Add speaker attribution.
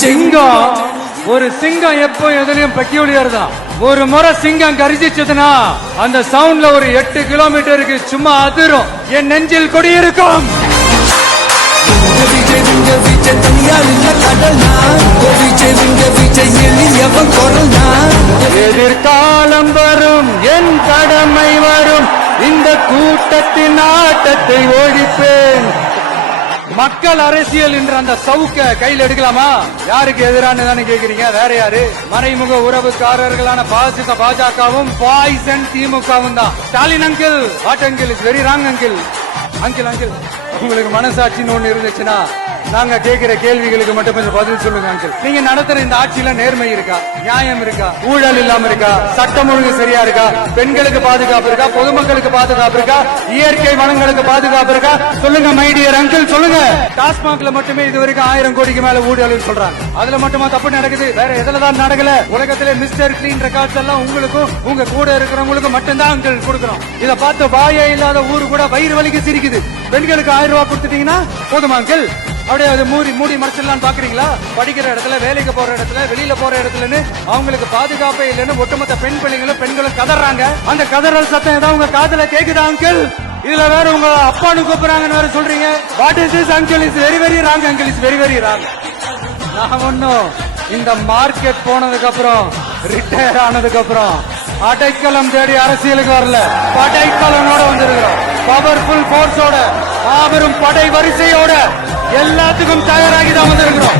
Speaker 1: சிங்கம். ஒரு சிங்கம் எப்போ எதுலயும் பெக்யூலியர் தான். ஒரு முறை சிங்கம் கரிசிச்சதுன்னா அந்த சவுண்ட்ல ஒரு எட்டு கிலோமீட்டருக்கு சும்மா அதிரும். என் நெஞ்சில் கொடியிருக்கும்
Speaker 2: விஜய்
Speaker 1: எதிர்காலம் வரும் என் கடமை வரும். இந்த கூட்டத்தின் ஆட்டத்தை ஒழிப்பேன் மக்கள் அரசியல் என்ற அந்த சவுக்க கையில் எடுக்கலாமா? யாருக்கு எதிரானு தானே கேக்குறீங்க? வேற யாரு? மறைமுக உறவுக்காரர்களான பாசிச பாஜகவும் பாய்சன் திமுகவும் தான். Stalin uncle what uncle is very wrong uncle uncle uncle உங்களுக்கு மனசாட்சின்னு ஒண்ணு இருந்துச்சுன்னா நாங்க கேட்கிற கேள்விகளுக்கு மட்டும் கொஞ்சம் பதில் சொல்லுங்க அங்கிள் நீங்க நடத்துற இந்த ஆட்சியில நேர்மை இருக்கா? நியாயம் இருக்கா? ஊழல் இல்லாம இருக்கா? சட்டம் ஒழுங்கு சரியா இருக்கா? பெண்களுக்கு பாதுகாப்பு இருக்கா? பொதுமக்களுக்கு பாதுகாப்பு இருக்கா? இயற்கை வளங்களுக்கு பாதுகாப்பு இருக்கா? சொல்லுங்க மைடியர் அங்கிள் சொல்லுங்க. டாஸ்மாக்ல மட்டுமே இது வரைக்கும் ஆயிரம் கோடிக்கு மேல ஊழல் சொல்றாங்க. அதுல மட்டுமா தப்பு நடக்குது? வேற எதுலதான் நடக்கல? உலகத்திலே மிஸ்டர் கிளீன் ரெக்கார்ட்ஸ் எல்லாம் உங்களுக்கும் உங்க கூட இருக்கிறவங்களுக்கும் மட்டும்தான் அங்கிள் கொடுக்குறோம். இதை பார்த்து வாயே இல்லாத ஊரு கூட வயிறு வலிக்கு சிரிக்குது. பெண்களுக்கு ஆயிரம் ரூபாய் கொடுத்துட்டீங்கன்னா போதுமா அங்கிள் அப்படியே அது மூடி மூடி மறைச்சிடலாம்னு பாக்குறீங்களா? படிக்கிற இடத்துல வேலைக்கு போற இடத்துல வெளியில போற இடத்துலன்னு அவங்களுக்கு பாதுகாப்பே இல்லைன்னு ஒட்டுமொத்த பெண் பிள்ளைங்களும் பெண்களும் கதறாங்க. அந்த கதறல் சத்தம் ஏதாவது உங்க காதல கேக்குதா அங்கிள் இதுல வேற உங்க அப்பான்னு கூப்பிடுறாங்கன்னு வேற சொல்றீங்க. What is this uncle is very very wrong uncle is very very wrong நான் ஒன்னும் இந்த மார்க்கெட் போனதுக்கு அப்புறம் ரிட்டையர் ஆனதுக்கு அப்புறம் அடைக்கலம் தேடி அரசியலுக்கு வரல. படைக்கலனோட வந்திருக்கிறோம். பவர்ஃபுல் போர்ஸோட மாபெரும் படை வரிசையோட எல்லாத்துக்கும் தயாராகி தான் வந்திருக்கிறோம்.